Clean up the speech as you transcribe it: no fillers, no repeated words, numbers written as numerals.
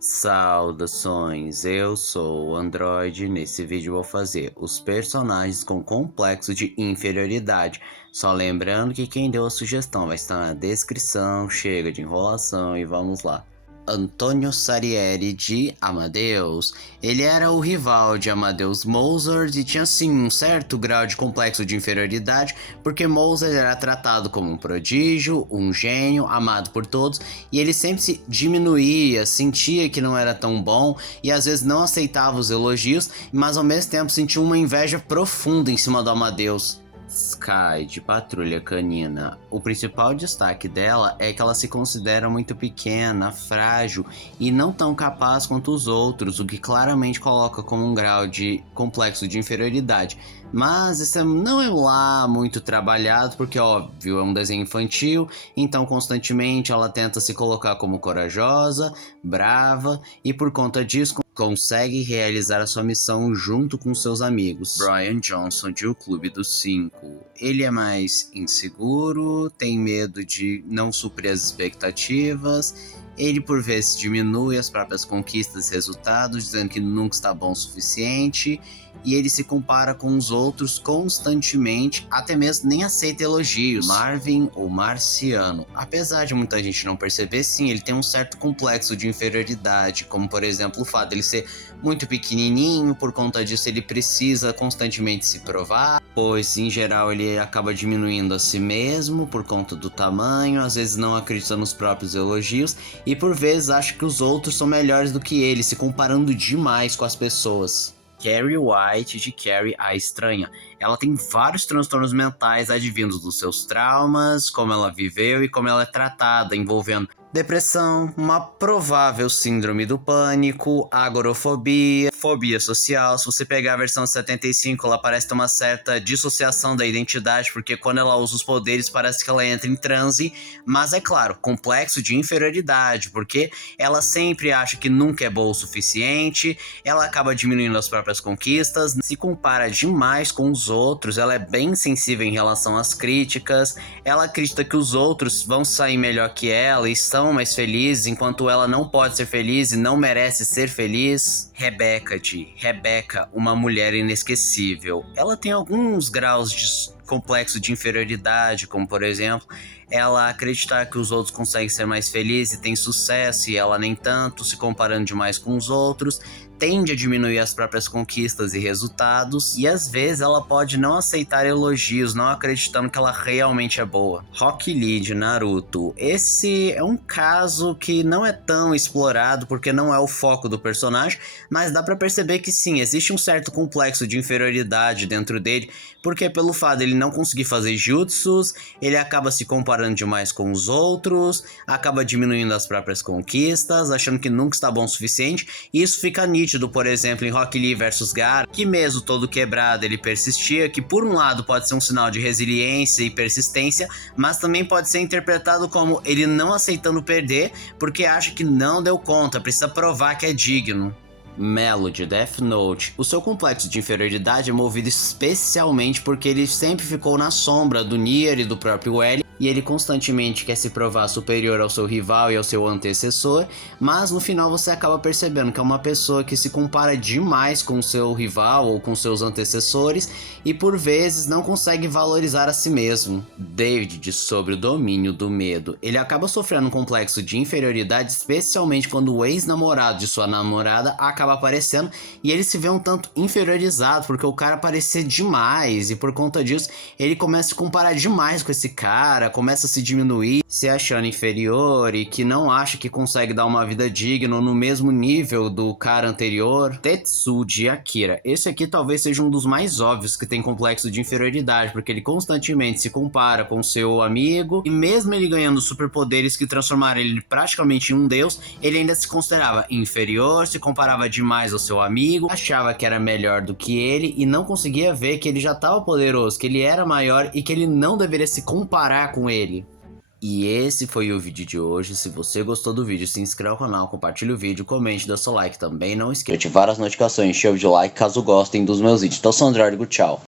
Saudações, eu sou o Android e nesse vídeo vou fazer os personagens com complexo de inferioridade. Só lembrando que quem deu a sugestão vai estar na descrição, chega de enrolação e vamos lá. Antônio Salieri de Amadeus. Ele era o rival de Amadeus Mozart e tinha sim um certo grau de complexo de inferioridade, porque Mozart era tratado como um prodígio, um gênio, amado por todos, e ele sempre se diminuía, sentia que não era tão bom e às vezes não aceitava os elogios, mas ao mesmo tempo sentia uma inveja profunda em cima do Amadeus. Sky, de Patrulha Canina. O principal destaque dela é que ela se considera muito pequena, frágil e não tão capaz quanto os outros, o que claramente coloca como um grau de complexo de inferioridade. Mas isso não é lá muito trabalhado, porque óbvio, é um desenho infantil, então constantemente ela tenta se colocar como corajosa, brava e por conta disso consegue realizar a sua missão junto com seus amigos. Brian Johnson de O Clube dos Cinco. Ele é mais inseguro, tem medo de não suprir as expectativas, ele por vezes diminui as próprias conquistas e resultados, dizendo que nunca está bom o suficiente, e ele se compara com os outros constantemente, até mesmo nem aceita elogios. Marvin, ou Marciano. Apesar de muita gente não perceber, sim, ele tem um certo complexo de inferioridade, como por exemplo o fato dele ser muito pequenininho, por conta disso ele precisa constantemente se provar, pois em geral ele acaba diminuindo a si mesmo por conta do tamanho, às vezes não acredita nos próprios elogios e por vezes acha que os outros são melhores do que ele, se comparando demais com as pessoas. Carrie White de Carrie a Estranha. Ela tem vários transtornos mentais advindos dos seus traumas, como ela viveu e como ela é tratada, envolvendo depressão, uma provável síndrome do pânico, agorafobia, fobia social. Se você pegar a versão 75, ela parece ter uma certa dissociação da identidade, porque quando ela usa os poderes parece que ela entra em transe, mas é claro, complexo de inferioridade, porque ela sempre acha que nunca é boa o suficiente, ela acaba diminuindo as próprias conquistas, se compara demais com os outros, ela é bem sensível em relação às críticas, ela acredita que os outros vão sair melhor que ela e estão mais felizes, enquanto ela não pode ser feliz e não merece ser feliz. Rebecca, uma mulher inesquecível. Ela tem alguns graus de complexo de inferioridade, como por exemplo, ela acreditar que os outros conseguem ser mais felizes e tem sucesso e ela nem tanto, se comparando demais com os outros, tende a diminuir as próprias conquistas e resultados, e às vezes ela pode não aceitar elogios, não acreditando que ela realmente é boa. Rock Lee de Naruto. Esse é um caso que não é tão explorado porque não é o foco do personagem, mas dá pra perceber que sim, existe um certo complexo de inferioridade dentro dele, porque pelo fato dele não conseguir fazer jutsus, ele acaba se comparando demais com os outros, acaba diminuindo as próprias conquistas, achando que nunca está bom o suficiente, e isso fica nítido, por exemplo, em Rock Lee vs Gaara, que mesmo todo quebrado ele persistia, que por um lado pode ser um sinal de resiliência e persistência, mas também pode ser interpretado como ele não aceitando perder, porque acha que não deu conta, precisa provar que é digno. Melo de Death Note. O seu complexo de inferioridade é movido especialmente porque ele sempre ficou na sombra do Nier e do próprio L, e ele constantemente quer se provar superior ao seu rival e ao seu antecessor, mas no final você acaba percebendo que é uma pessoa que se compara demais com o seu rival ou com seus antecessores e por vezes não consegue valorizar a si mesmo. David de Sobre o Domínio do Medo. Ele acaba sofrendo um complexo de inferioridade, especialmente quando o ex-namorado de sua namorada acaba aparecendo e ele se vê um tanto inferiorizado porque o cara parecia demais e por conta disso ele começa a se comparar demais com esse cara, começa a se diminuir, se achando inferior e que não acha que consegue dar uma vida digna no mesmo nível do cara anterior. Tetsu de Akira. Esse aqui talvez seja um dos mais óbvios que tem complexo de inferioridade, porque ele constantemente se compara com seu amigo e mesmo ele ganhando superpoderes que transformaram ele praticamente em um deus, ele ainda se considerava inferior, se comparava demais ao seu amigo, achava que era melhor do que ele e não conseguia ver que ele já estava poderoso, que ele era maior e que ele não deveria se comparar com ele. E esse foi o vídeo de hoje. Se você gostou do vídeo, se inscreva no canal, compartilhe o vídeo, comente, dê seu like também. Não esqueça de ativar as notificações, show de like caso gostem dos meus vídeos. Então, Sandro, tchau.